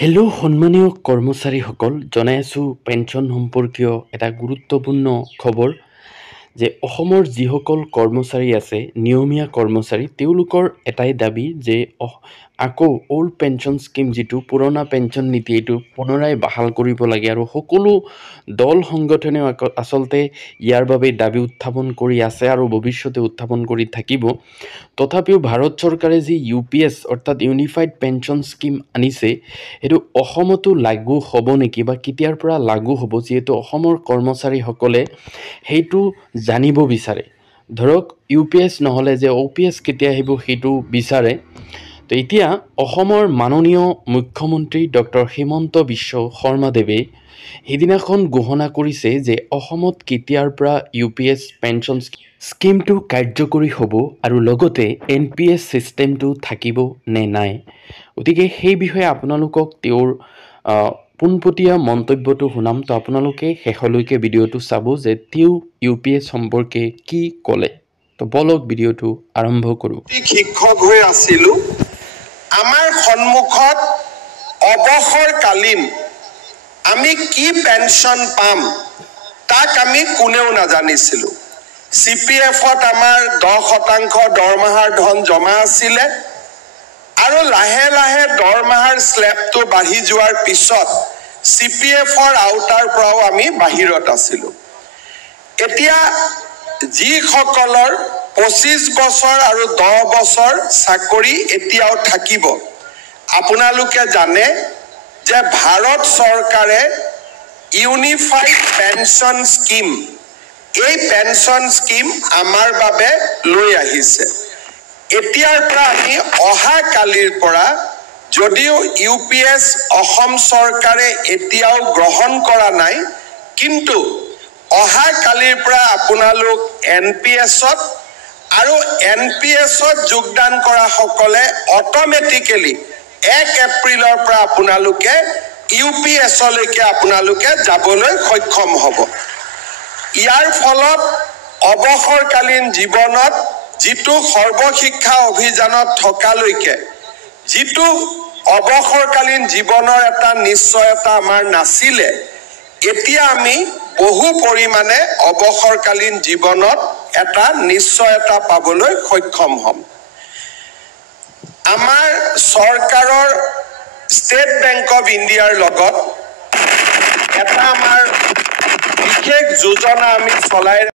Hello' সন্মানীয় কৰ্মচাৰীসকল, জনাই আছোঁ পেঞ্চন সম্পৰ্কীয় এটা গুৰুত্বপূৰ্ণ খবৰ যে অসমৰ যিসকল কৰ্মচাৰী আছে, নিয়মীয়া কৰ্মচাৰী, তেওঁলোকৰ এটাই দাবী যে আকৌ অল্ড পেঞ্চন স্কিম, যিটো পুৰণা পেঞ্চন নীতি, এইটো পুনৰাই বাহাল কৰিব লাগে। আৰু সকলো দল সংগঠনেও আচলতে ইয়াৰ বাবে দাবী উত্থাপন কৰি আছে আৰু ভৱিষ্যতে উত্থাপন কৰি থাকিব। তথাপিও ভাৰত চৰকাৰে যি UPS অৰ্থাৎ ইউনিফাইড পেঞ্চন স্কিম আনিছে, সেইটো অসমতো লাগু হ'ব নেকি বা কেতিয়াৰ পৰা লাগু হ'ব, যিহেতু অসমৰ কৰ্মচাৰীসকলে সেইটো জানিব বিচাৰে। ধৰক UPS নহ'লে যে OPS কেতিয়া আহিব সেইটো বিচাৰে। তো এতিয়া অসমৰ মাননীয় মুখ্যমন্ত্ৰী ডক্টৰ হিমন্ত বিশ্ব শৰ্মাদেৱে সেইদিনাখন ঘোষণা কৰিছে যে অসমত কেতিয়াৰ পৰা UPS পেঞ্চন স্কিমটো কাৰ্যকৰী হ'ব আৰু লগতে NPS ছিষ্টেমটো থাকিব নে নাই। গতিকে সেই বিষয়ে আপোনালোকক তেওঁৰ পোনপটীয়া মন্তব্যটো শুনাম। তো আপোনালোকে শেষলৈকে ভিডিঅ'টো চাব যে তেওঁ UPS সম্পৰ্কে কি ক'লে। তো বলক ভিডিঅ'টো আৰম্ভ কৰোঁ। শিক্ষক হৈ আছিলো, আমাৰ সন্মুখত অৱসৰকালীন আমি কি পেঞ্চন পাম তাক আমি কোনেও নাজানিছিলো। CPF-ত আমাৰ 10% দৰমহাৰ ধন জমা আছিলে আৰু লাহে লাহে দৰমহাৰ স্লেবটো বাঢ়ি যোৱাৰ পিছত CPF-ৰ আওতাৰ পৰাও আমি বাহিৰত আছিলো। এতিয়া যিসকলৰ 25 বছৰ আৰু 10 বছৰ চাকৰি এতিয়াও থাকিব, আপোনালোকে জানে যে ভাৰত চৰকাৰে ইউনিফাইড পেঞ্চন স্কিম, এই পেঞ্চন স্কিম আমাৰ বাবে লৈ আহিছে। এতিয়াৰ পৰা আমি অহা কালিৰ পৰা, যদিও UPS অসম চৰকাৰে এতিয়াও গ্ৰহণ কৰা নাই, কিন্তু অহা কালিৰ পৰা আপোনালোক NPS-ত আৰু NPS-ত যোগদান কৰা সকলে অট'মেটিকেলি 1 এপ্ৰিলৰ পৰা আপোনালোকে UPS-লৈকে আপোনালোকে যাবলৈ সক্ষম হ'ব। ইয়াৰ ফলত অৱসৰকালীন জীৱনত যিটো সৰ্বশিক্ষা অভিযানত থকালৈকে যিটো অৱসৰকালীন জীৱনৰ এটা নিশ্চয়তা আমাৰ নাছিলে, এতিয়া আমি বহু পৰিমাণে অৱসৰকালীন জীৱনত এটা নিশ্চয়তা পাবলৈ সক্ষম হ'ম। আমাৰ চৰকাৰৰ ষ্টেট বেংক অফ ইণ্ডিয়াৰ লগত এটা আমাৰ বিশেষ যোজনা আমি চলাই